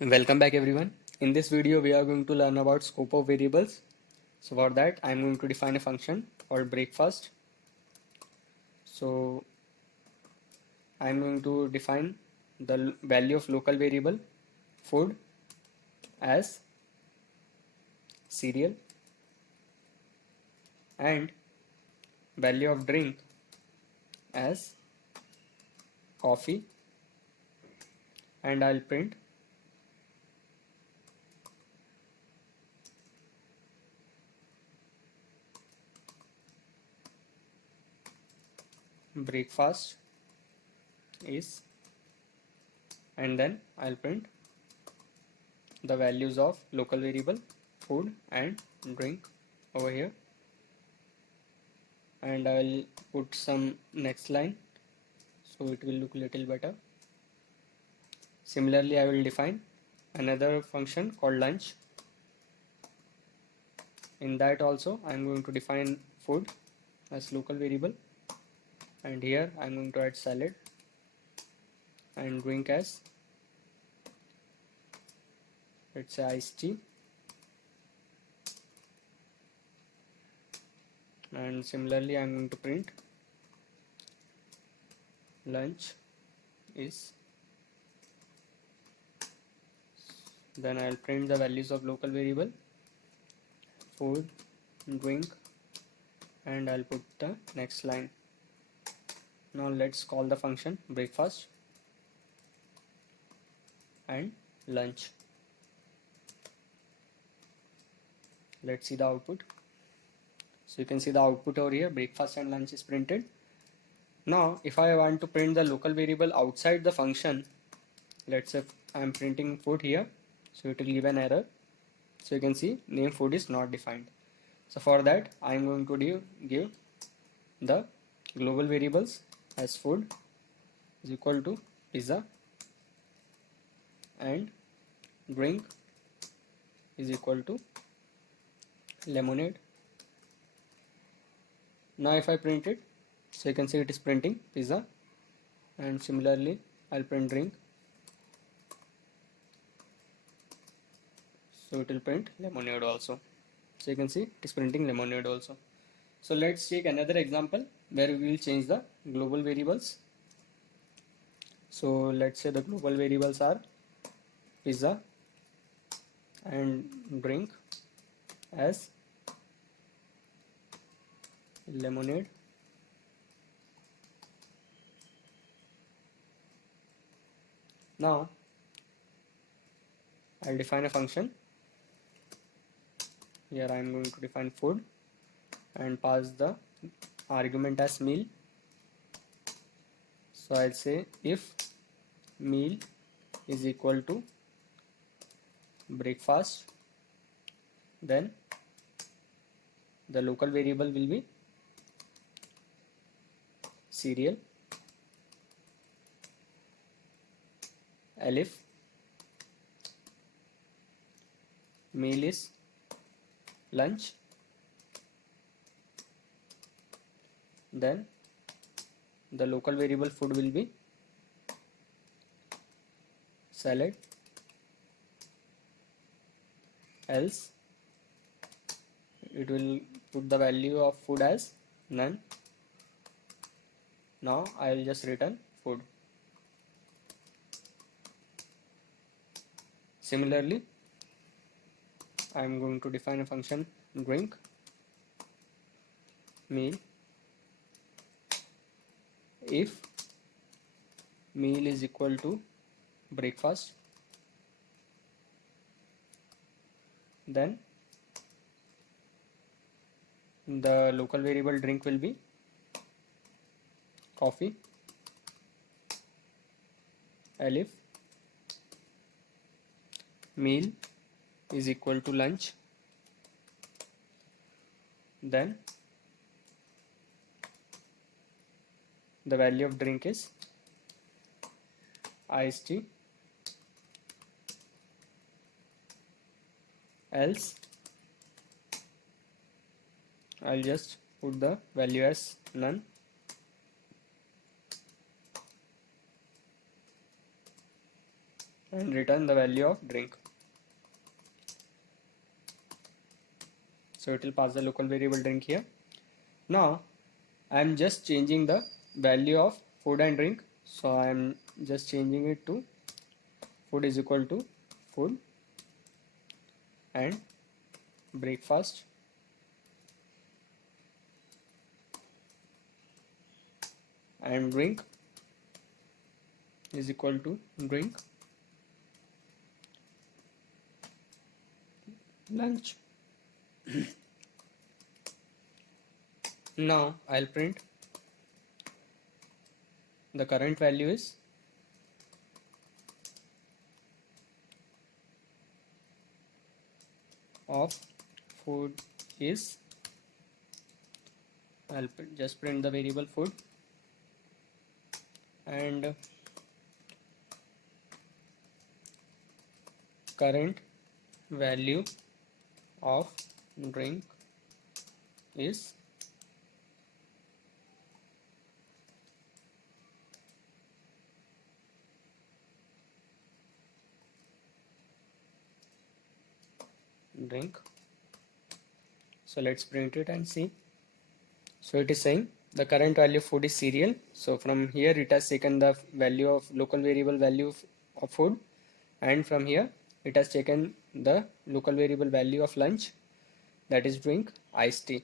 Welcome back everyone. In this video we are going to learn about scope of variables. So for that I am going to define a function called breakfast. So I am going to define the value of local variable food as cereal and value of drink as coffee, and I'll print breakfast is, and then I'll print the values of local variable food and drink over here, and I'll put some next line so it will look little better. Similarly, I will define another function called lunch. In that also I am going to define food as local variable, and here I am going to add salad and drink as, let's say, iced tea. And similarly I am going to print lunch is, then I'll print the values of local variable food, drink, and I'll put the next line. Now let's call the function breakfast and lunch. Let's see the output. So you can see the output over here, breakfast and lunch is printed. Now if I want to print the local variable outside the function, let's say I am printing food here, so it will give an error. So you can see name food is not defined. So for that I am going to give the global variables as food is equal to pizza and drink is equal to lemonade. Now if I print it, so you can see it is printing pizza, and similarly I'll print drink, so it will print lemonade also. So you can see it is printing lemonade also. So let's take another example where we will change the global variables. So let's say the global variables are pizza and drink as lemonade. Now I'll define a function. Here I am going to define food and pass the argument as meal. So I'll say if meal is equal to breakfast, then the local variable will be cereal. Elif meal is lunch, then the local variable food will be salad, else it will put the value of food as none. Now I will just return food. Similarly I am going to define a function drink meal. If meal is equal to breakfast, then the local variable drink will be coffee. Elif meal is equal to lunch, then the value of drink is iced tea. Else I'll just put the value as none. and return the value of drink. So it will pass the local variable drink here. Now I am just changing the value of food and drink. So I am just changing it to food is equal to food and breakfast and drink is equal to drink lunch. Now I'll print the current value is of food is, I'll just print the variable food, and current value of drink is drink. So let's print it and see. So it is saying the current value of food is cereal. So from here it has taken the value of local variable value of food, and from here it has taken the local variable value of lunch, that is drink iced tea.